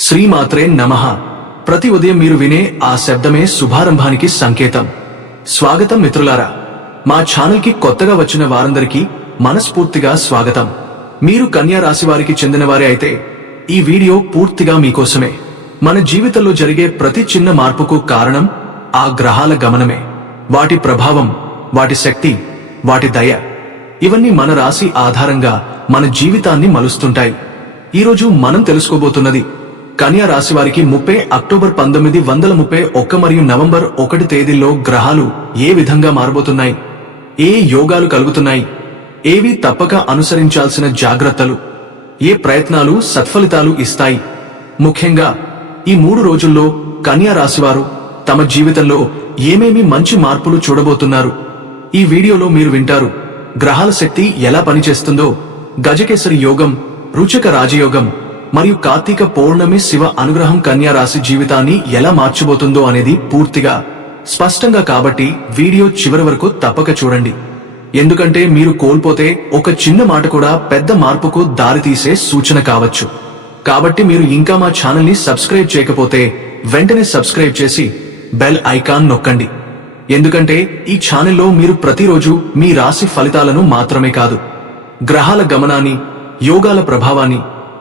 శ్రీమాత్రే నమః. ప్రతి ఉదయం మీరు వినే ఆ శబ్దమే శుభారంభానికి సంకేతం. స్వాగతం మిత్రులారా. మా ఛానల్కి కొత్తగా వచ్చిన వారందరికీ మనస్ఫూర్తిగా స్వాగతం. మీరు కన్యా రాశి వారికి చెందినవారే అయితే ఈ వీడియో పూర్తిగా మీకోసమే. మన జీవితంలో జరిగే ప్రతి చిన్న మార్పుకు కారణం ఆ గ్రహాల గమనమే. వాటి ప్రభావం వాటి శక్తి వాటి దయ. ఇవన్నీ మన రాశి ఆధారంగా మన జీవితాన్ని మలుస్తుంటాయి. ఈరోజు మనం తెలుసుకోబోతున్నది కన్యా రాశి వారికి ముప్పై అక్టోబర్ పంతొమ్మిది వందల ముప్పై ఒక్క మరియు నవంబర్ ఒకటి తేదీల్లో గ్రహాలు ఏ విధంగా మారబోతున్నాయి? ఏ యోగాలు కలుగుతున్నాయి? ఏవి తప్పక అనుసరించాల్సిన జాగ్రత్తలు? ఏ ప్రయత్నాలు సత్ఫలితాలు ఇస్తాయి? ముఖ్యంగా ఈ మూడు రోజుల్లో కన్యా రాశివారు తమ జీవితంలో ఏమేమి మంచి మార్పులు చూడబోతున్నారు? ఈ వీడియోలో మీరు వింటారు. గ్రహాల శక్తి ఎలా పనిచేస్తుందో గజకేసరి యోగం రుచక రాజయోగం మరియు కార్తీక పౌర్ణమి శివ అనుగ్రహం కన్యా రాశి జీవితాన్ని ఎలా మార్చబోతుందో అనేది పూర్తిగా స్పష్టంగా కాబట్టి వీడియో చివరి వరకు తప్పక చూడండి. ఎందుకంటే మీరు కోల్పోతే ఒక చిన్న మాట కూడా పెద్ద మార్పుకు దారితీసే సూచన కావచ్చు. కాబట్టి మీరు ఇంకా మా ఛానల్ని సబ్స్క్రైబ్ చేయకపోతే వెంటనే సబ్స్క్రైబ్ చేసి బెల్ ఐకాన్ నొక్కండి. ఎందుకంటే ఈ ఛానల్లో మీరు ప్రతిరోజు మీ రాశి ఫలితాలను మాత్రమే కాదు. గ్రహాల గమనాన్ని యోగాల ప్రభావాన్ని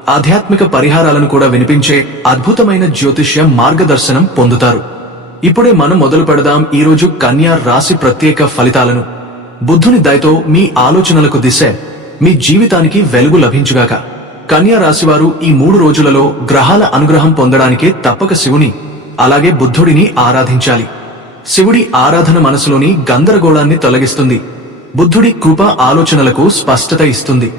ఆధ్యాత్మిక పరిహారాలను కూడా వినిపించే అద్భుతమైన జ్యోతిష్య మార్గదర్శనం పొందుతారు. ఇప్పుడే మనం మొదలు పెడదాం ఈరోజు కన్యా రాశి ప్రత్యేక ఫలితాలను. బుద్ధుని దయతో మీ ఆలోచనలకు దిశ మీ జీవితానికి వెలుగు లభించుగాక. కన్యా రాశివారు ఈ మూడు రోజులలో గ్రహాల అనుగ్రహం పొందడానికే తప్పక శివుని అలాగే బుద్ధుడిని ఆరాధించాలి. శివుడి ఆరాధన మనసులోని గందరగోళాన్ని తొలగిస్తుంది. బుద్ధుడి కృప ఆలోచనలకు స్పష్టత ఇస్తుంది.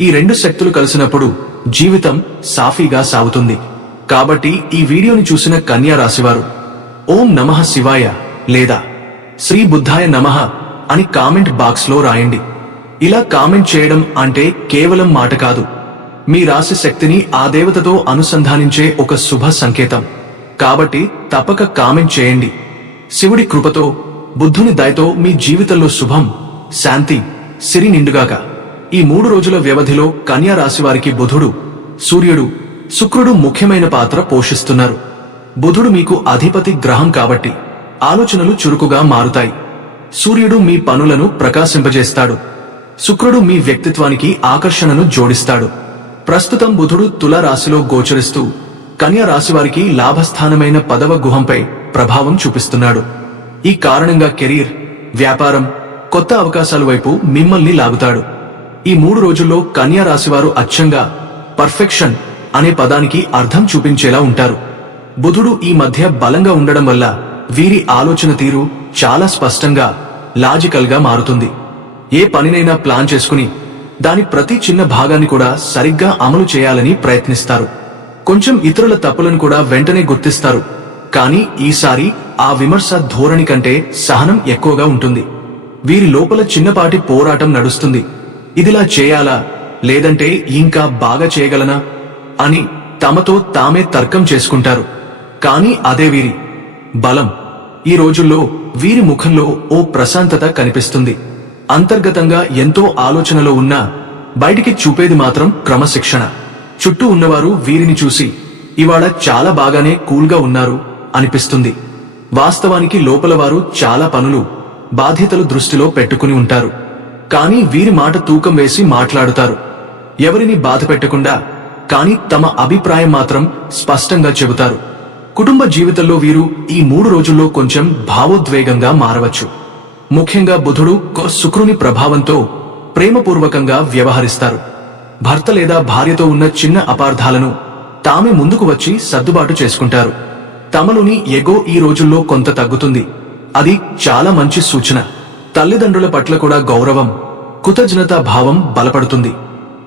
ఈ రెండు శక్తులు కలిసినప్పుడు జీవితం సాఫీగా సాగుతుంది. కాబట్టి ఈ వీడియోని చూసిన కన్యా రాశివారు ఓం నమః శివాయ లేదా శ్రీ బుద్ధాయ నమః అని కామెంట్ బాక్స్లో రాయండి. ఇలా కామెంట్ చేయడం అంటే కేవలం మాట కాదు. మీ రాశి శక్తిని ఆ దేవతతో అనుసంధానించే ఒక శుభ సంకేతం. కాబట్టి తప్పక కామెంట్ చేయండి. శివుడి కృపతో బుద్ధుని దయతో మీ జీవితంలో శుభం శాంతి సిరి నిండుగాక. ఈ మూడు రోజుల వ్యవధిలో కన్యా రాశి వారికి బుధుడు సూర్యుడు శుక్రుడు ముఖ్యమైన పాత్ర పోషిస్తున్నారు. బుధుడు మీకు అధిపతి గ్రహం కాబట్టి ఆలోచనలు చురుకుగా మారుతాయి. సూర్యుడు మీ పనులను ప్రకాశింపజేస్తాడు. శుక్రుడు మీ వ్యక్తిత్వానికి ఆకర్షణను జోడిస్తాడు. ప్రస్తుతం బుధుడు తుల రాశిలో గోచరిస్తూ కన్యా రాశివారికి లాభస్థానమైన పదవ గుహంపై ప్రభావం చూపిస్తున్నాడు. ఈ కారణంగా కెరీర్ వ్యాపారం కొత్త అవకాశాల వైపు మిమ్మల్ని లాగుతాడు. ఈ మూడు రోజుల్లో కన్యా రాశివారు అచ్చంగా పర్ఫెక్షన్ అనే పదానికి అర్థం చూపించేలా ఉంటారు. బుధుడు ఈ మధ్య బలంగా ఉండడం వల్ల వీరి ఆలోచన తీరు చాలా స్పష్టంగా లాజికల్గా మారుతుంది. ఏ పనినైనా ప్లాన్ చేసుకుని దాని ప్రతి చిన్న భాగాన్ని కూడా సరిగ్గా అమలు చేయాలని ప్రయత్నిస్తారు. కొంచెం ఇతరుల తప్పులను కూడా వెంటనే గుర్తిస్తారు. కానీ ఈసారి ఆ విమర్శ ధోరణి కంటే సహనం ఎక్కువగా ఉంటుంది. వీరి లోపల చిన్నపాటి పోరాటం నడుస్తుంది. ఇదిలా చేయాలా? లేదంటే ఇంకా బాగా చేయగలనా? అని తమతో తామే తర్కం చేసుకుంటారు. కానీ అదే వీరి బలం. ఈ రోజుల్లో వీరి ముఖంలో ఓ ప్రశాంతత కనిపిస్తుంది. అంతర్గతంగా ఎంతో ఆలోచనలో ఉన్నా బయటికి చూపేది మాత్రం క్రమశిక్షణ. చుట్టూ ఉన్నవారు వీరిని చూసి ఇవాళ చాలా బాగానే కూల్గా ఉన్నారు అనిపిస్తుంది. వాస్తవానికి లోపల వారు చాలా పనులు బాధ్యతలు దృష్టిలో పెట్టుకుని ఉంటారు. కానీ వీరి మాట తూకం వేసి మాట్లాడుతారు. ఎవరిని బాధ పెట్టకుండా కానీ తమ అభిప్రాయం మాత్రం స్పష్టంగా చెబుతారు. కుటుంబ జీవితంలో వీరు ఈ మూడు రోజుల్లో కొంచెం భావోద్వేగంగా మారవచ్చు. ముఖ్యంగా బుధుడు శుక్రుని ప్రభావంతో ప్రేమపూర్వకంగా వ్యవహరిస్తారు. భర్త లేదా భార్యతో ఉన్న చిన్న అపార్థాలను తామే ముందుకు వచ్చి సర్దుబాటు చేసుకుంటారు. తమలోని ఎగో ఈ రోజుల్లో కొంత తగ్గుతుంది. అది చాలా మంచి సూచన. తల్లిదండ్రుల పట్ల కూడా గౌరవం కృతజ్ఞతా భావం బలపడుతుంది.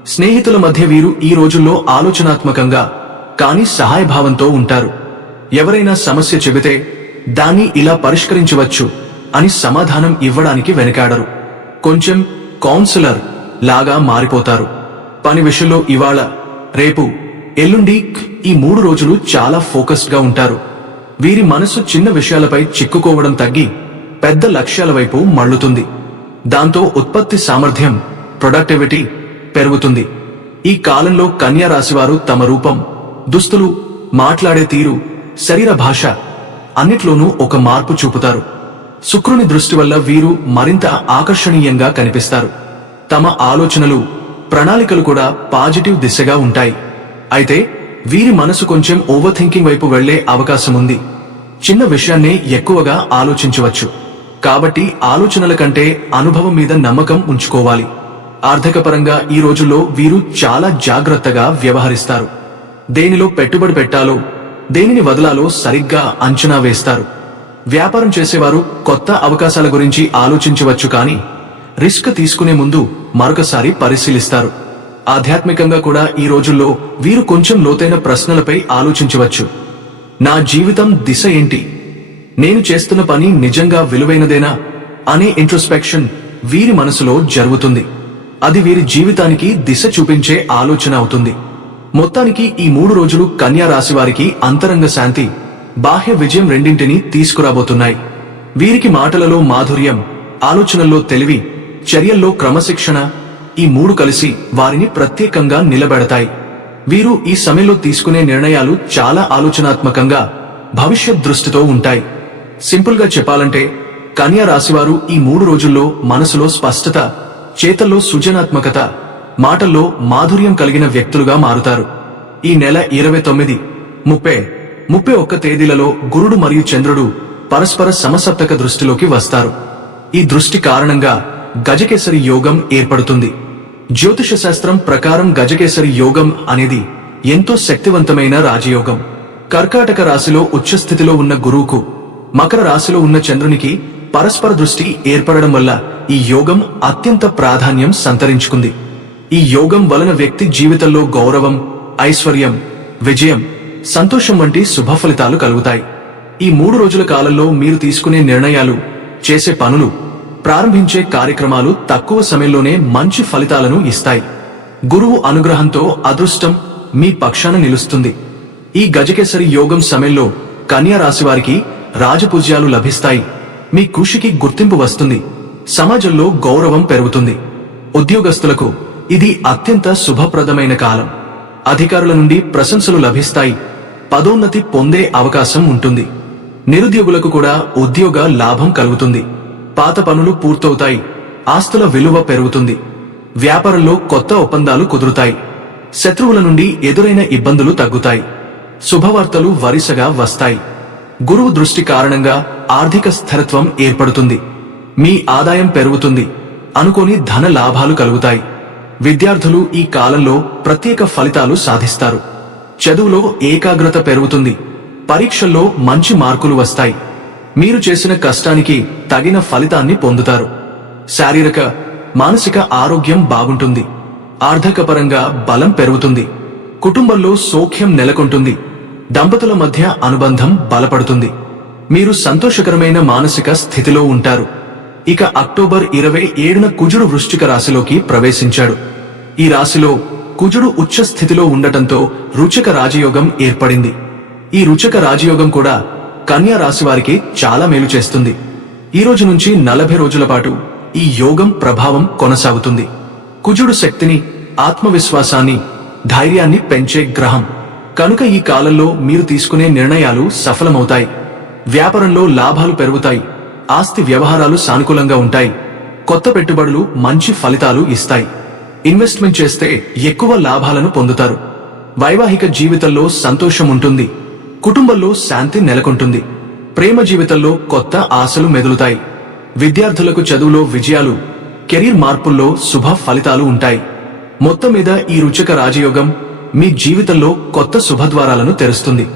స్నేహితుల మధ్య వీరు ఈ రోజుల్లో ఆలోచనాత్మకంగా కానీ సహాయభావంతో ఉంటారు. ఎవరైనా సమస్య చెబితే దాన్ని ఇలా పరిష్కరించవచ్చు అని సమాధానం ఇవ్వడానికి వెనకాడరు. కొంచెం కౌన్సిలర్ లాగా మారిపోతారు. పని విషయంలో ఇవాళ రేపు ఎల్లుండి ఈ మూడు రోజులు చాలా ఫోకస్డ్గా ఉంటారు. వీరి మనసు చిన్న విషయాలపై చిక్కుకోవడం తగ్గి పెద్ద లక్ష్యాల వైపు మళ్ళుతుంది. దాంతో ఉత్పత్తి సామర్థ్యం ప్రొడక్టివిటీ పెరుగుతుంది. ఈ కాలంలో కన్యా రాశివారు తమ రూపం దుస్తులు మాట్లాడే తీరు శరీర భాష అన్నిట్లోనూ ఒక మార్పు చూపుతారు. శుక్రుని దృష్టి వల్ల వీరు మరింత ఆకర్షణీయంగా కనిపిస్తారు. తమ ఆలోచనలు ప్రణాళికలు కూడా పాజిటివ్ దిశగా ఉంటాయి. అయితే వీరి మనసు కొంచెం ఓవర్ థింకింగ్ వైపు వెళ్ళే అవకాశం ఉంది చిన్న విషయాన్నే ఎక్కువగా ఆలోచించవచ్చు. కాబట్టి ఆలోచనల కంటే అనుభవం మీద నమ్మకం ఉంచుకోవాలి. ఆర్థిక పరంగా ఈ రోజుల్లో వీరు చాలా జాగ్రత్తగా వ్యవహరిస్తారు. దేనిలో పెట్టుబడి పెట్టాలో దేనిని వదలాలో సరిగ్గా అంచనా వేస్తారు. వ్యాపారం చేసేవారు కొత్త అవకాశాల గురించి ఆలోచించవచ్చు కానీ రిస్క్ తీసుకునే ముందు మరొకసారి పరిశీలిస్తారు. ఆధ్యాత్మికంగా కూడా ఈ రోజుల్లో వీరు కొంచెం లోతైన ప్రశ్నలపై ఆలోచించవచ్చు. నా జీవితం దిశ ఏంటి? నేను చేస్తున్న పని నిజంగా విలువైనదేనా? అనే ఇంట్రోస్పెక్షన్ వీరి మనసులో జరుగుతుంది. అది వీరి జీవితానికి దిశ చూపించే ఆలోచన అవుతుంది. మొత్తానికి ఈ మూడు రోజులు కన్యా రాశి వారికి అంతరంగ శాంతి బాహ్య విజయం రెండింటినీ తీసుకురాబోతున్నాయి. వీరికి మాటలలో మాధుర్యం ఆలోచనల్లో తెలివి చర్యల్లో క్రమశిక్షణ ఈ మూడు కలిసి వారిని ప్రత్యేకంగా నిలబెడతాయి. వీరు ఈ సమయంలో తీసుకునే నిర్ణయాలు చాలా ఆలోచనాత్మకంగా భవిష్యత్ దృష్టితో ఉంటాయి. సింపుల్గా చెప్పాలంటే కన్యా రాశివారు ఈ మూడు రోజుల్లో మనసులో స్పష్టత చేతల్లో సృజనాత్మకత మాటల్లో మాధుర్యం కలిగిన వ్యక్తులుగా మారుతారు. ఈ నెల ఇరవై తొమ్మిది ముప్పై ముప్పై ఒక్క తేదీలలో గురుడు మరియు చంద్రుడు పరస్పర సమసప్తక దృష్టిలోకి వస్తారు. ఈ దృష్టి కారణంగా గజకేసరి యోగం ఏర్పడుతుంది. జ్యోతిష శాస్త్రం ప్రకారం గజకేసరి యోగం అనేది ఎంతో శక్తివంతమైన రాజయోగం. కర్కాటక రాశిలో ఉచ్చస్థితిలో ఉన్న గురువుకు మకర రాశిలో ఉన్న చంద్రునికి పరస్పర దృష్టి ఏర్పడడం వల్ల ఈ యోగం అత్యంత ప్రాధాన్యం సంతరించుకుంది. ఈ యోగం వలన వ్యక్తి జీవితంలో గౌరవం ఐశ్వర్యం విజయం సంతోషం వంటి శుభ ఫలితాలు కలుగుతాయి. ఈ మూడు రోజుల కాలంలో మీరు తీసుకునే నిర్ణయాలు చేసే పనులు ప్రారంభించే కార్యక్రమాలు తక్కువ సమయంలోనే మంచి ఫలితాలను ఇస్తాయి. గురువు అనుగ్రహంతో అదృష్టం మీ పక్షాన నిలుస్తుంది. ఈ గజకేసరి యోగం సమయంలో కన్యా రాశి వారికి రాజపూజ్యాలు లభిస్తాయి. మీ కృషికి గుర్తింపు వస్తుంది. సమాజంలో గౌరవం పెరుగుతుంది. ఉద్యోగస్తులకు ఇది అత్యంత శుభప్రదమైన కాలం. అధికారుల నుండి ప్రశంసలు లభిస్తాయి. పదోన్నతి పొందే అవకాశం ఉంటుంది. నిరుద్యోగులకు కూడా ఉద్యోగ లాభం కలుగుతుంది. పాత పనులు పూర్తవుతాయి. ఆస్తుల విలువ పెరుగుతుంది. వ్యాపారంలో కొత్త ఒప్పందాలు కుదురుతాయి. శత్రువుల నుండి ఎదురైన ఇబ్బందులు తగ్గుతాయి. శుభవార్తలు వరుసగా వస్తాయి. గురువు దృష్టి కారణంగా ఆర్థిక స్థిరత్వం ఏర్పడుతుంది. మీ ఆదాయం పెరుగుతుంది. అనుకోని ధన లాభాలు కలుగుతాయి. విద్యార్థులు ఈ కాలంలో ప్రత్యేక ఫలితాలు సాధిస్తారు. చదువులో ఏకాగ్రత పెరుగుతుంది. పరీక్షల్లో మంచి మార్కులు వస్తాయి. మీరు చేసిన కష్టానికి తగిన ఫలితాన్ని పొందుతారు. శారీరక మానసిక ఆరోగ్యం బాగుంటుంది. ఆర్థికపరంగా బలం పెరుగుతుంది. కుటుంబంలో సౌఖ్యం నెలకొంటుంది. దంపతుల మధ్య అనుబంధం బలపడుతుంది. మీరు సంతోషకరమైన మానసిక స్థితిలో ఉంటారు. ఇక అక్టోబర్ ఇరవై ఏడున కుజుడు వృశ్చిక రాశిలోకి ప్రవేశించాడు. ఈ రాశిలో కుజుడు ఉచ్చ స్థితిలో ఉండటంతో రుచక రాజయోగం ఏర్పడింది. ఈ రుచక రాజయోగం కూడా కన్యా రాశి వారికి చాలా మేలు చేస్తుంది. ఈ రోజు నుంచి నలభై రోజుల పాటు ఈ యోగం ప్రభావం కొనసాగుతుంది. కుజుడు శక్తిని ఆత్మవిశ్వాసాన్ని ధైర్యాన్ని పెంచే గ్రహం. కనుక ఈ కాలంలో మీరు తీసుకునే నిర్ణయాలు సఫలమవుతాయి. వ్యాపారంలో లాభాలు పెరుగుతాయి. ఆస్తి వ్యవహారాలు సానుకూలంగా ఉంటాయి. కొత్త పెట్టుబడులు మంచి ఫలితాలు ఇస్తాయి. ఇన్వెస్ట్మెంట్ చేస్తే ఎక్కువ లాభాలను పొందుతారు. వైవాహిక జీవితంలో సంతోషం ఉంటుంది. కుటుంబంలో శాంతి నెలకొంటుంది. ప్రేమ జీవితంలో కొత్త ఆశలు మెదులుతాయి. విద్యార్థులకు చదువులో విజయాలు కెరీర్ మార్పుల్లో శుభ ఫలితాలు ఉంటాయి. మొత్తం మీద ఈ రుచక రాజయోగం మీ జీవితంలో కొత్త శుభద్వారాలను తెరుస్తుంది.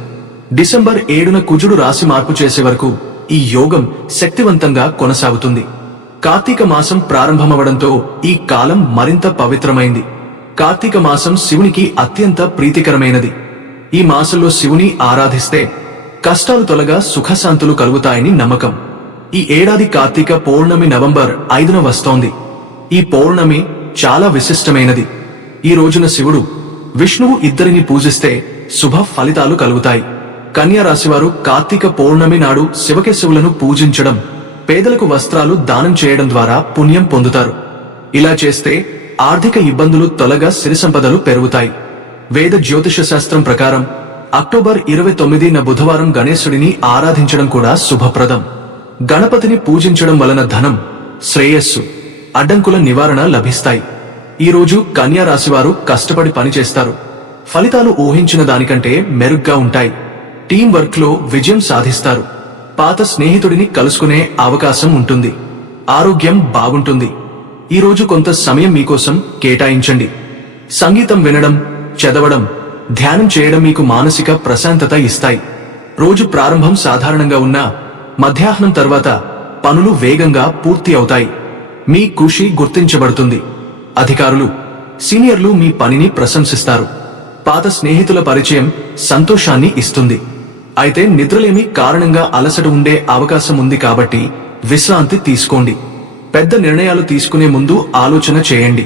డిసెంబర్ ఏడున కుజుడు రాశి మార్పు చేసే వరకు ఈ యోగం శక్తివంతంగా కొనసాగుతుంది. కార్తీక మాసం ప్రారంభమవడంతో ఈ కాలం మరింత పవిత్రమైంది. కార్తీక మాసం శివునికి అత్యంత ప్రీతికరమైనది. ఈ మాసంలో శివుని ఆరాధిస్తే కష్టాలు తొలగా సుఖశాంతులు కలుగుతాయని నమ్మకం. ఈ ఏడాది కార్తీక పౌర్ణమి నవంబర్ ఐదున వస్తోంది. ఈ పౌర్ణమి చాలా విశిష్టమైనది. ఈ రోజున శివుడు విష్ణువు ఇద్దరిని పూజిస్తే శుభ ఫలితాలు కలుగుతాయి. కన్యా రాశివారు కార్తీక పౌర్ణమి నాడు శివకేశవులను పూజించడం పేదలకు వస్త్రాలు దానం చేయడం ద్వారా పుణ్యం పొందుతారు. ఇలా చేస్తే ఆర్థిక ఇబ్బందులు తొలగా సిరి సంపదలు పెరుగుతాయి. వేద జ్యోతిష శాస్త్రం ప్రకారం అక్టోబర్ ఇరవై తొమ్మిదిన బుధవారం గణేశుడిని ఆరాధించడం కూడా శుభప్రదం. గణపతిని పూజించడం వలన ధనం శ్రేయస్సు అడ్డంకుల నివారణ లభిస్తాయి. ఈ రోజు కన్యా రాశివారు కష్టపడి పనిచేస్తారు ఫలితాలు ఊహించిన దానికంటే మెరుగ్గా ఉంటాయి. టీం వర్క్లో విజయం సాధిస్తారు. పాత స్నేహితుడిని కలుసుకునే అవకాశం ఉంటుంది. ఆరోగ్యం బాగుంటుంది. ఈ రోజు కొంత సమయం మీకోసం కేటాయించండి. సంగీతం వినడం చదవడం ధ్యానం చేయడం మీకు మానసిక ప్రశాంతత ఇస్తాయి. రోజు ప్రారంభం సాధారణంగా ఉన్నా మధ్యాహ్నం తర్వాత పనులు వేగంగా పూర్తి అవుతాయి. మీ కృషి గుర్తించబడుతుంది. అధికారులు సీనియర్లు మీ పనిని ప్రశంసిస్తారు. పాత స్నేహితుల పరిచయం సంతోషాన్ని ఇస్తుంది. అయితే నిద్రలేమి కారణంగా అలసట ఉండే అవకాశం ఉంది కాబట్టి విశ్రాంతి తీసుకోండి. పెద్ద నిర్ణయాలు తీసుకునే ముందు ఆలోచన చేయండి.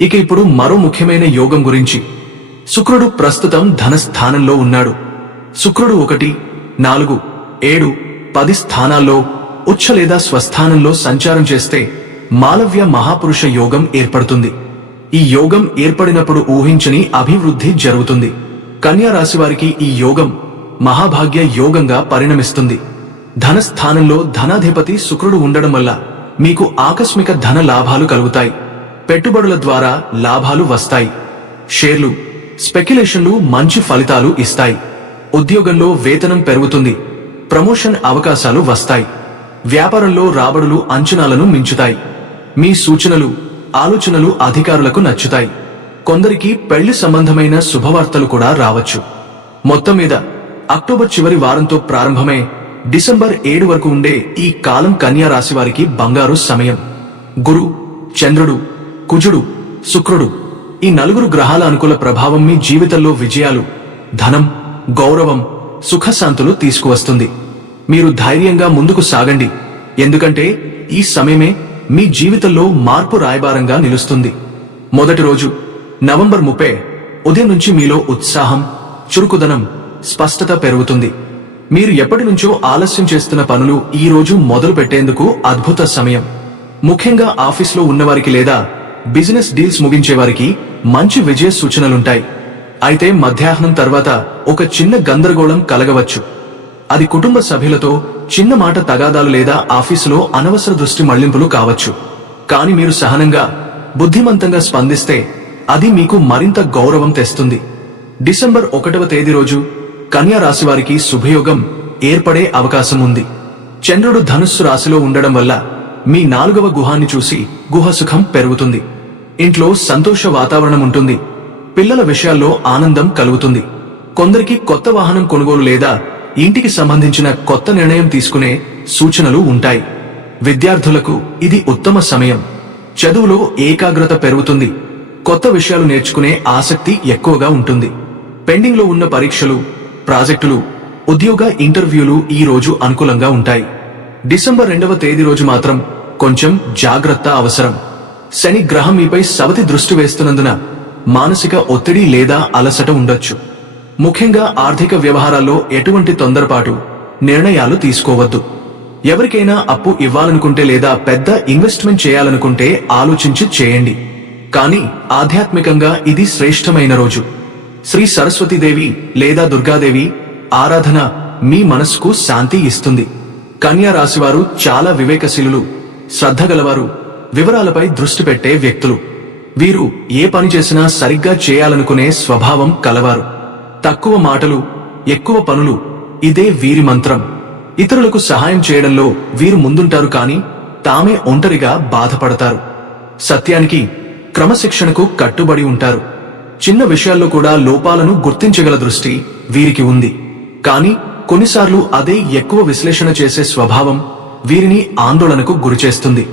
ఇక ఇప్పుడు మరో ముఖ్యమైన యోగం గురించి. శుక్రుడు ప్రస్తుతం ధన స్థానంలో ఉన్నాడు. శుక్రుడు ఒకటి నాలుగు ఏడు పది స్థానాల్లో ఉచ్చ లేదా స్వస్థానంలో సంచారం చేస్తే మాలవ్య మహాపురుష యోగం ఏర్పడుతుంది. ఈ యోగం ఏర్పడినప్పుడు ఊహించని అభివృద్ధి జరుగుతుంది. కన్యా రాశి వారికి ఈ యోగం మహాభాగ్య యోగంగా పరిణమిస్తుంది. ధన స్థానంలో ధనాధిపతి శుక్రుడు ఉండడం వల్ల మీకు ఆకస్మిక ధన లాభాలు కలుగుతాయి. పెట్టుబడుల ద్వారా లాభాలు వస్తాయి. షేర్లు స్పెక్యులేషన్లు మంచి ఫలితాలు ఇస్తాయి. ఉద్యోగంలో వేతనం పెరుగుతుంది. ప్రమోషన్ అవకాశాలు వస్తాయి. వ్యాపారంలో రాబడులు అంచనాలను మించుతాయి. మీ సూచనలు ఆలోచనలు అధికారులకు నచ్చుతాయి. కొందరికి పెళ్ళి సంబంధమైన శుభవార్తలు కూడా రావచ్చు. మొత్తం మీద అక్టోబర్ చివరి వారంతో ప్రారంభమే డిసెంబర్ ఏడు వరకు ఉండే ఈ కాలం కన్యా రాశి వారికి బంగారు సమయం. గురు చంద్రుడు కుజుడు శుక్రుడు ఈ నలుగురు గ్రహాల అనుకూల ప్రభావం మీ జీవితంలో విజయాలు ధనం గౌరవం సుఖశాంతులు తీసుకువస్తుంది. మీరు ధైర్యంగా ముందుకు సాగండి. ఎందుకంటే ఈ సమయమే మీ జీవితంలో మార్పు రాయబారంగా నిలుస్తుంది. మొదటి రోజు నవంబర్ ముప్పై ఉదయం నుంచి మీలో ఉత్సాహం చురుకుదనం స్పష్టత పెరుగుతుంది. మీరు ఎప్పటి నుంచో ఆలస్యం చేస్తున్న పనులు ఈ రోజు మొదలు పెట్టేందుకు అద్భుత సమయం. ముఖ్యంగా ఆఫీస్లో ఉన్నవారికి లేదా బిజినెస్ డీల్స్ ముగించేవారికి మంచి విజయ సూచనలుంటాయి. అయితే మధ్యాహ్నం తర్వాత ఒక చిన్న గందరగోళం కలగవచ్చు. అది కుటుంబ సభ్యులతో చిన్న మాట తగాదాలు లేదా ఆఫీసులో అనవసర దృష్టి మళ్ళింపులు కావచ్చు. కాని మీరు సహనంగా బుద్ధిమంతంగా స్పందిస్తే అది మీకు మరింత గౌరవం తెస్తుంది. డిసెంబర్ ఒకటవ తేదీ రోజు కన్యా రాశి వారికి శుభయోగం ఏర్పడే అవకాశం ఉంది. చంద్రుడు ధనుస్సు రాశిలో ఉండడం వల్ల మీ నాలుగవ గుహాన్ని చూసి గుహ సుఖం పెరుగుతుంది. ఇంట్లో సంతోష వాతావరణం ఉంటుంది. పిల్లల విషయాల్లో ఆనందం కలుగుతుంది. కొందరికి కొత్త వాహనం కొనుగోలు లేదా ఇంటికి సంబంధించిన కొత్త నిర్ణయం తీసుకునే సూచనలు ఉంటాయి. విద్యార్థులకు ఇది ఉత్తమ సమయం. చదువులో ఏకాగ్రత పెరుగుతుంది. కొత్త విషయాలు నేర్చుకునే ఆసక్తి ఎక్కువగా ఉంటుంది. పెండింగ్లో ఉన్న పరీక్షలు ప్రాజెక్టులు ఉద్యోగ ఇంటర్వ్యూలు ఈ రోజు అనుకూలంగా ఉంటాయి. డిసెంబర్ రెండవ తేదీ రోజు మాత్రం కొంచెం జాగ్రత్త అవసరం. శని గ్రహం మీపై సవతి దృష్టి వేస్తున్నందున మానసిక ఒత్తిడి లేదా అలసట ఉండొచ్చు. ముఖ్యంగా ఆర్థిక వ్యవహారాల్లో ఎటువంటి తొందరపాటు నిర్ణయాలు తీసుకోవద్దు. ఎవరికైనా అప్పు ఇవ్వాలనుకుంటే లేదా పెద్ద ఇన్వెస్ట్మెంట్ చేయాలనుకుంటే ఆలోచించి చేయండి. కానీ ఆధ్యాత్మికంగా ఇది శ్రేష్టమైన రోజు. శ్రీ సరస్వతీదేవి లేదా దుర్గాదేవి ఆరాధన మీ మనస్సుకు శాంతి ఇస్తుంది. కన్యా రాశివారు చాలా వివేకశీలులు శ్రద్ధ గలవారు వివరాలపై దృష్టి పెట్టే వ్యక్తులు. వీరు ఏ పని చేసినా సరిగ్గా చేయాలనుకునే స్వభావం కలవారు. తక్కువ మాటలు ఎక్కువ పనులు ఇదే వీరి మంత్రం. ఇతరులకు సహాయం చేయడంలో వీరు ముందుంటారు కాని తామే ఒంటరిగా బాధపడతారు. సత్యానికి క్రమశిక్షణకు కట్టుబడి ఉంటారు. చిన్న విషయాల్లో కూడా లోపాలను గుర్తించగల దృష్టి వీరికి ఉంది. కాని కొన్నిసార్లు అదే ఎక్కువ విశ్లేషణ చేసే స్వభావం వీరిని ఆందోళనకు గురిచేస్తుంది.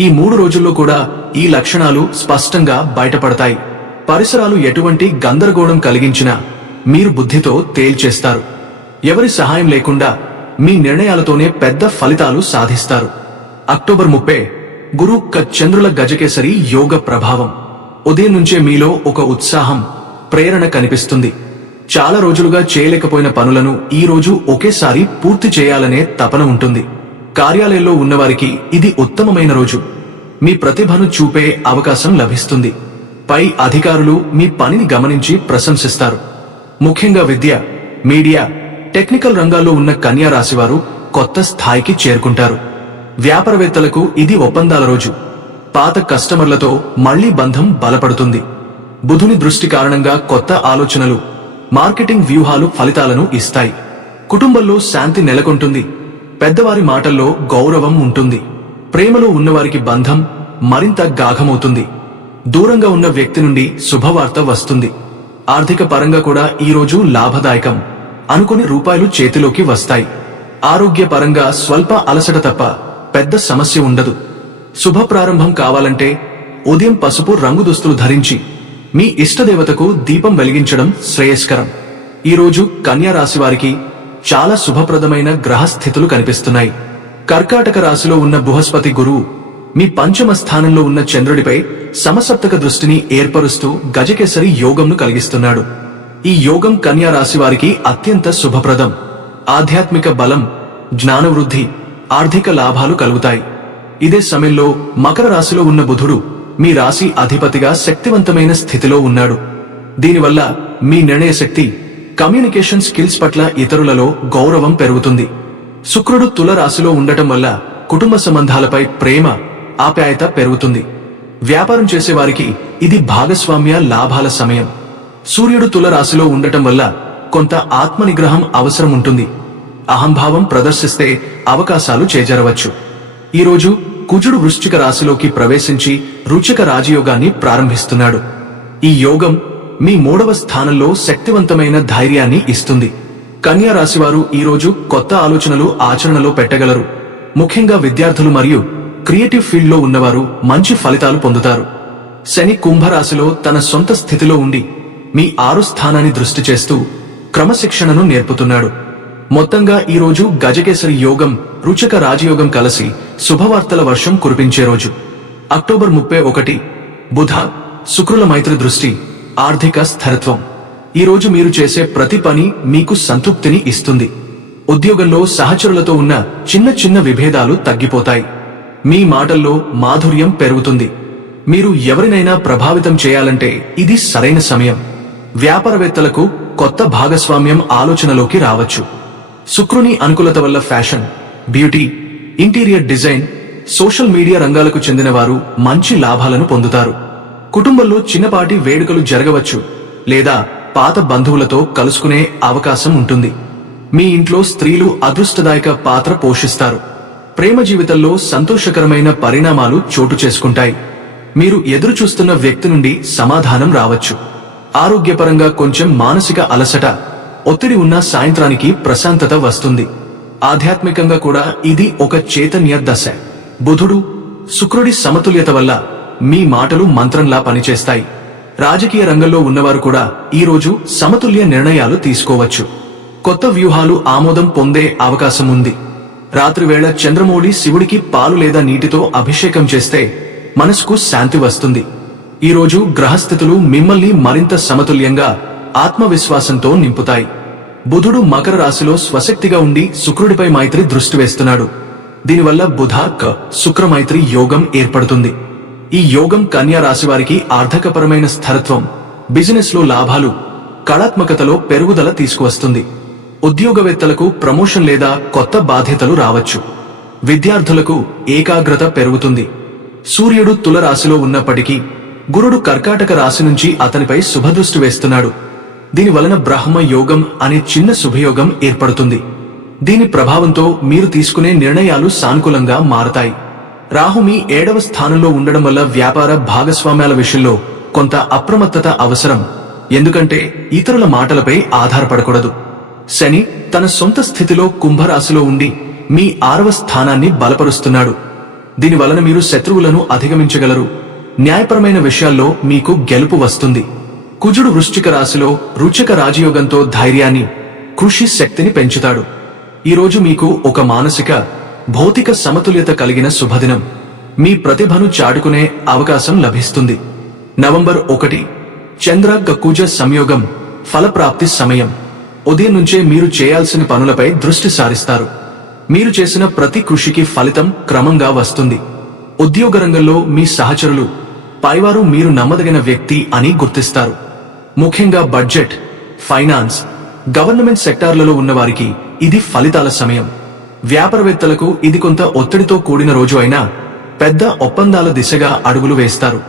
ఈ మూడు రోజుల్లో కూడా ఈ లక్షణాలు స్పష్టంగా బయటపడతాయి. పరిసరాలు ఎటువంటి గందరగోళం కలిగించినా మీరు బుద్ధితో తేల్చేస్తారు. ఎవరి సహాయం లేకుండా మీ నిర్ణయాలతోనే పెద్ద ఫలితాలు సాధిస్తారు. అక్టోబర్ ముప్పై గురు చంద్రుల గజకేసరి యోగ ప్రభావం. ఉదయం నుంచే మీలో ఒక ఉత్సాహం ప్రేరణ కనిపిస్తుంది. చాలా రోజులుగా చేయలేకపోయిన పనులను ఈ రోజు ఒకేసారి పూర్తి చేయాలనే తపన ఉంటుంది. కార్యాలయంలో ఉన్నవారికి ఇది ఉత్తమమైన రోజు. మీ ప్రతిభను చూపే అవకాశం లభిస్తుంది. పై అధికారులు మీ పనిని గమనించి ప్రశంసిస్తారు. ముఖ్యంగా విద్య మీడియా టెక్నికల్ రంగాల్లో ఉన్న కన్యా రాశివారు కొత్త స్థాయికి చేరుకుంటారు. వ్యాపారవేత్తలకు ఇది ఒప్పందాల రోజు. పాత కస్టమర్లతో మళ్ళీ బంధం బలపడుతుంది. బుధుని దృష్టి కారణంగా కొత్త ఆలోచనలు మార్కెటింగ్ వ్యూహాలు ఫలితాలను ఇస్తాయి. కుటుంబంలో శాంతి నెలకొంటుంది. పెద్దవారి మాటల్లో గౌరవం ఉంటుంది. ప్రేమలో ఉన్నవారికి బంధం మరింత గాఘమవుతుంది. దూరంగా ఉన్న వ్యక్తి నుండి శుభవార్త వస్తుంది. ఆర్థిక పరంగా కూడా ఈ రోజు లాభదాయకం. అనుకుని రూపాయలు చేతిలోకి వస్తాయి. ఆరోగ్య పరంగా స్వల్ప అలసట తప్ప పెద్ద సమస్య ఉండదు. శుభ ప్రారంభం కావాలంటే ఉదయం పసుపు రంగు దుస్తులు ధరించి మీ ఇష్టదేవతకు దీపం వెలిగించడం శ్రేయస్కరం. ఈ రోజు రాశి వారికి చాలా శుభప్రదమైన గ్రహస్థితులు కనిపిస్తున్నాయి. కర్కాటక రాశిలో ఉన్న బృహస్పతి గురువు మీ పంచమ స్థానంలో ఉన్న చంద్రుడిపై సమసప్తక దృష్టిని ఏర్పరుస్తూ గజకేసరి యోగంను కలిగిస్తున్నాడు. ఈ యోగం కన్యా రాశి వారికి అత్యంత శుభప్రదం. ఆధ్యాత్మిక బలం జ్ఞానవృద్ధి ఆర్థిక లాభాలు కలుగుతాయి. ఇదే సమయంలో మకర రాశిలో ఉన్న బుధుడు మీ రాశి అధిపతిగా శక్తివంతమైన స్థితిలో ఉన్నాడు. దీనివల్ల మీ నిర్ణయ శక్తి కమ్యూనికేషన్ స్కిల్స్ పట్ల ఇతరులలో గౌరవం పెరుగుతుంది. శుక్రుడు తుల రాశిలో ఉండటం వల్ల కుటుంబ సంబంధాలపై ప్రేమ ఆప్యాయత పెరుగుతుంది. వ్యాపారం చేసేవారికి ఇది భాగస్వామ్య లాభాల సమయం. సూర్యుడు తులరాశిలో ఉండటం వల్ల కొంత ఆత్మనిగ్రహం అవసరం ఉంటుంది. అహంభావం ప్రదర్శిస్తే అవకాశాలు చేజరవచ్చు. ఈరోజు కుజుడు వృశ్చిక రాశిలోకి ప్రవేశించి రుచిక రాజయోగాన్ని ప్రారంభిస్తున్నాడు. ఈ యోగం మీ మూడవ స్థానంలో శక్తివంతమైన ధైర్యాన్ని ఇస్తుంది. కన్యా రాశివారు ఈరోజు కొత్త ఆలోచనలు ఆచరణలో పెట్టగలరు. ముఖ్యంగా విద్యార్థులు మరియు క్రియేటివ్ ఫీల్డ్లో ఉన్నవారు మంచి ఫలితాలు పొందుతారు. శని కుంభరాశిలో తన సొంత స్థితిలో ఉండి మీ ఆరు స్థానాన్ని దృష్టి చేస్తూ క్రమశిక్షణను నేర్పుతున్నాడు. మొత్తంగా ఈరోజు గజకేసరి యోగం రుచక రాజయోగం కలిసి శుభవార్తల వర్షం కురిపించే రోజు. అక్టోబర్ ముప్పై ఒకటి బుధ శుక్రుల మైత్రి దృష్టి ఆర్థిక స్థిరత్వం. ఈ రోజు మీరు చేసే ప్రతి పని మీకు సంతృప్తిని ఇస్తుంది. ఉద్యోగంలో సహచరులతో ఉన్న చిన్న చిన్న విభేదాలు తగ్గిపోతాయి. మీ మాటల్లో మాధుర్యం పెరుగుతుంది. మీరు ఎవరినైనా ప్రభావితం చేయాలంటే ఇది సరైన సమయం. వ్యాపారవేత్తలకు కొత్త భాగస్వామ్యం ఆలోచనలోకి రావచ్చు. శుక్రుని అనుకూలత వల్ల fashion beauty interior design social media రంగాలకు చెందిన వారు మంచి లాభాలను పొందుతారు. కుటుంబంలో చిన్నపాటి వేడుకలు జరగవచ్చు లేదా పాత బంధువులతో కలుసుకునే అవకాశం ఉంటుంది. మీ ఇంట్లో స్త్రీలు అదృష్టదాయక పాత్ర పోషిస్తారు. ప్రేమ జీవితంలో సంతోషకరమైన పరిణామాలు చోటు చేసుకుంటాయి. మీరు ఎదురు చూస్తున్న వ్యక్తి నుండి సమాధానం రావచ్చు. ఆరోగ్యపరంగా కొంచెం మానసిక అలసట ఒత్తిడి ఉన్న సాయంత్రానికి ప్రశాంతత వస్తుంది. ఆధ్యాత్మికంగా కూడా ఇది ఒక చైతన్య దశ. బుధుడు శుక్రుడి సమతుల్యత వల్ల మీ మాటలు మంత్రంలా పనిచేస్తాయి. రాజకీయ రంగంలో ఉన్నవారు కూడా ఈ రోజు సమతుల్య నిర్ణయాలు తీసుకోవచ్చు. కొత్త వ్యూహాలు ఆమోదం పొందే అవకాశం ఉంది. రాత్రివేళ చంద్రమౌళి శివుడికి పాలు లేదా నీటితో అభిషేకం చేస్తే మనసుకు శాంతి వస్తుంది. ఈ రోజు గ్రహస్థితులు మిమ్మల్ని మరింత సమతుల్యంగా ఆత్మవిశ్వాసంతో నింపుతాయి. బుధుడు మకర రాశిలో స్వశక్తిగా ఉండి శుక్రుడిపై మైత్రి దృష్టి వేస్తున్నాడు. దీనివల్ల బుధ క శుక్ర మైత్రి యోగం ఏర్పడుతుంది. ఈ యోగం కన్యా రాశి వారికి ఆర్థికపరమైన స్థిరత్వం బిజినెస్లో లాభాలు కళాత్మకతలో పెరుగుదల తీసుకువస్తుంది. ఉద్యోగవేత్తలకు ప్రమోషన్ లేదా కొత్త బాధ్యతలు రావచ్చు. విద్యార్థులకు ఏకాగ్రత పెరుగుతుంది. సూర్యుడు తులరాశిలో ఉన్నప్పటికీ గురుడు కర్కాటక రాశి నుంచి అతనిపై శుభదృష్టి వేస్తున్నాడు. దీని వలన బ్రహ్మ యోగం అనే చిన్న శుభయోగం ఏర్పడుతుంది. దీని ప్రభావంతో మీరు తీసుకునే నిర్ణయాలు సానుకూలంగా మారతాయి. రాహు మీ ఏడవ స్థానంలో ఉండడం వల్ల వ్యాపార భాగస్వామ్యాల విషయంలో కొంత అప్రమత్తత అవసరం. ఎందుకంటే ఇతరుల మాటలపై ఆధారపడకూడదు. శని తన సొంత స్థితిలో కుంభరాశిలో ఉండి మీ ఆరవ స్థానాన్ని బలపరుస్తున్నాడు. దీని వలన మీరు శత్రువులను అధిగమించగలరు. న్యాయపరమైన విషయాల్లో మీకు గెలుపు వస్తుంది. కుజుడు వృశ్చిక రాశిలో రుచిక రాజయోగంతో ధైర్యాన్ని కృషి శక్తిని పెంచుతాడు. ఈరోజు మీకు ఒక మానసిక భౌతిక సమతుల్యత కలిగిన శుభదినం. మీ ప్రతిభను చాటుకునే అవకాశం లభిస్తుంది. నవంబర్ ఒకటి చంద్ర గకుజ సంయోగం ఫలప్రాప్తి సమయం. ఉదయం నుంచే మీరు చేయాల్సిన పనులపై దృష్టి సారిస్తారు. మీరు చేసిన ప్రతి కృషికి ఫలితం క్రమంగా వస్తుంది. ఉద్యోగ రంగంలో మీ సహచరులు పైవారు మీరు నమ్మదగిన వ్యక్తి అని గుర్తిస్తారు. ముఖ్యంగా బడ్జెట్ ఫైనాన్స్ గవర్నమెంట్ సెక్టార్లలో ఉన్నవారికి ఇది ఫలితాల సమయం. వ్యాపారవేత్తలకు ఇది కొంత ఒత్తిడితో కూడిన రోజు అయినా పెద్ద ఒప్పందాల దిశగా అడుగులు వేస్తారు.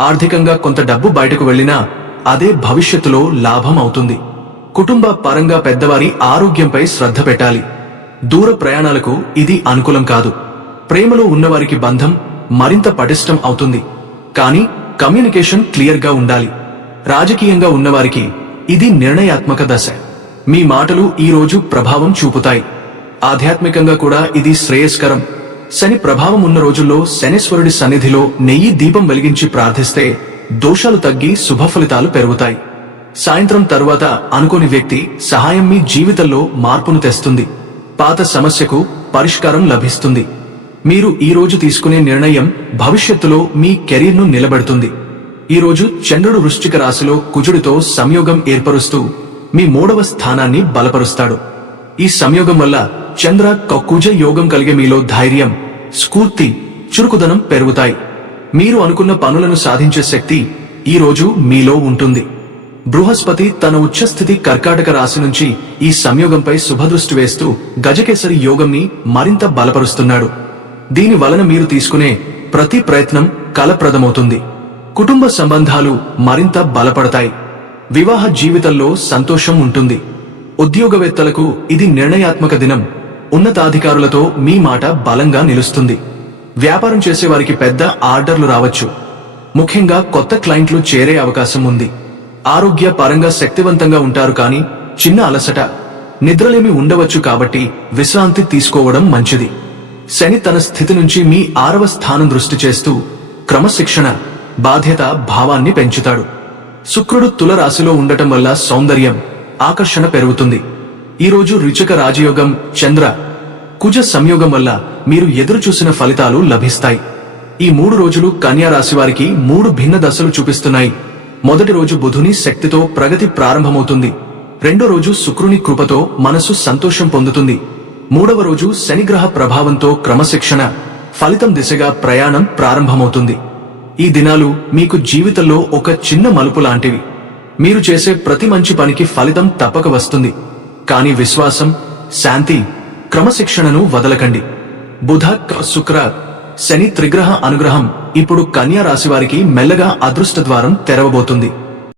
ఆర్థికంగా కొంత డబ్బు బయటకు వెళ్ళినా అదే భవిష్యత్తులో లాభం అవుతుంది. కుటుంబ పరంగా పెద్దవారి ఆరోగ్యంపై శ్రద్ధ పెట్టాలి. దూర ప్రయాణాలకు ఇది అనుకూలం కాదు. ప్రేమలో ఉన్నవారికి బంధం మరింత పటిష్టం అవుతుంది. కానీ కమ్యూనికేషన్ క్లియర్గా ఉండాలి. రాజకీయంగా ఉన్నవారికి ఇది నిర్ణయాత్మక దశ. మీ మాటలు ఈ రోజు ప్రభావం చూపుతాయి. ఆధ్యాత్మికంగా కూడా ఇది శ్రేయస్కరం. శని ప్రభావం ఉన్న రోజుల్లో శనేశ్వరుడి సన్నిధిలో నెయ్యి దీపం వెలిగించి ప్రార్థిస్తే దోషాలు తగ్గి శుభఫలితాలు పెరుగుతాయి. సాయంత్రం తరువాత అనుకోని వ్యక్తి సహాయం మీ జీవితంలో మార్పును తెస్తుంది. పాత సమస్యకు పరిష్కారం లభిస్తుంది. మీరు ఈ రోజు తీసుకునే నిర్ణయం భవిష్యత్తులో మీ కెరీర్ను నిలబెడుతుంది. ఈ రోజు చంద్రుడు వృశ్చిక రాశిలో కుజుడితో సంయోగం ఏర్పరుస్తూ మీ మూడవ స్థానాన్ని బలపరుస్తాడు. ఈ సంయోగం వల్ల చంద్ర కక్కుజ యోగం కలిగే మీలో ధైర్యం స్ఫూర్తి చురుకుదనం పెరుగుతాయి. మీరు అనుకున్న పనులను సాధించే శక్తి ఈ రోజు మీలో ఉంటుంది. బృహస్పతి తన ఉచ్చస్థితి కర్కాటక రాశి నుంచి ఈ సంయోగంపై శుభదృష్టి వేస్తూ గజకేసరి యోగంని మరింత బలపరుస్తున్నాడు. దీని వలన మీరు తీసుకునే ప్రతి ప్రయత్నం కలప్రదమవుతుంది. కుటుంబ సంబంధాలు మరింత బలపడతాయి. వివాహ జీవితంలో సంతోషం ఉంటుంది. ఉద్యోగవేత్తలకు ఇది నిర్ణయాత్మక దినం. ఉన్నతాధికారులతో మీ మాట బలంగా నిలుస్తుంది. వ్యాపారం చేసేవారికి పెద్ద ఆర్డర్లు రావచ్చు. ముఖ్యంగా కొత్త క్లయింట్లు చేరే అవకాశం ఉంది. ఆరోగ్య పరంగా శక్తివంతంగా ఉంటారు కానీ చిన్న అలసట. నిద్రలేమి ఉండవచ్చు కాబట్టి విశ్రాంతి తీసుకోవడం మంచిది. శని తన స్థితి నుంచి మీ ఆరవ స్థానం దృష్టి చేస్తూ క్రమశిక్షణ బాధ్యత భావాన్ని పెంచుతాడు. శుక్రుడు తులరాశిలో ఉండటం వల్ల సౌందర్యం ఆకర్షణ పెరుగుతుంది. ఈరోజు రుచిక రాజయోగం చంద్ర కుజ సంయోగం వల్ల మీరు ఎదురుచూసిన ఫలితాలు లభిస్తాయి. ఈ మూడు రోజులు కన్యా రాశి వారికి మూడు భిన్న దశలు చూపిస్తున్నాయి. మొదటి రోజు బుధుని శక్తితో ప్రగతి ప్రారంభమవుతుంది. రెండో రోజు శుక్రుని కృపతో మనసు సంతోషం పొందుతుంది. మూడవ రోజు శనిగ్రహ ప్రభావంతో క్రమశిక్షణ ఫలితం దిశగా ప్రయాణం ప్రారంభమవుతుంది. ఈ దినాలు మీకు జీవితంలో ఒక చిన్న మలుపు లాంటివి. మీరు చేసే ప్రతి మంచి పనికి ఫలితం తప్పక వస్తుంది. కానీ విశ్వాసం శాంతి క్రమశిక్షణను వదలకండి. బుధ శుక్ర శని త్రిగ్రహ అనుగ్రహం ఇప్పుడు కన్యా రాశి వారికి మెల్లగా అదృష్ట ద్వారం తెరవబోతుంది.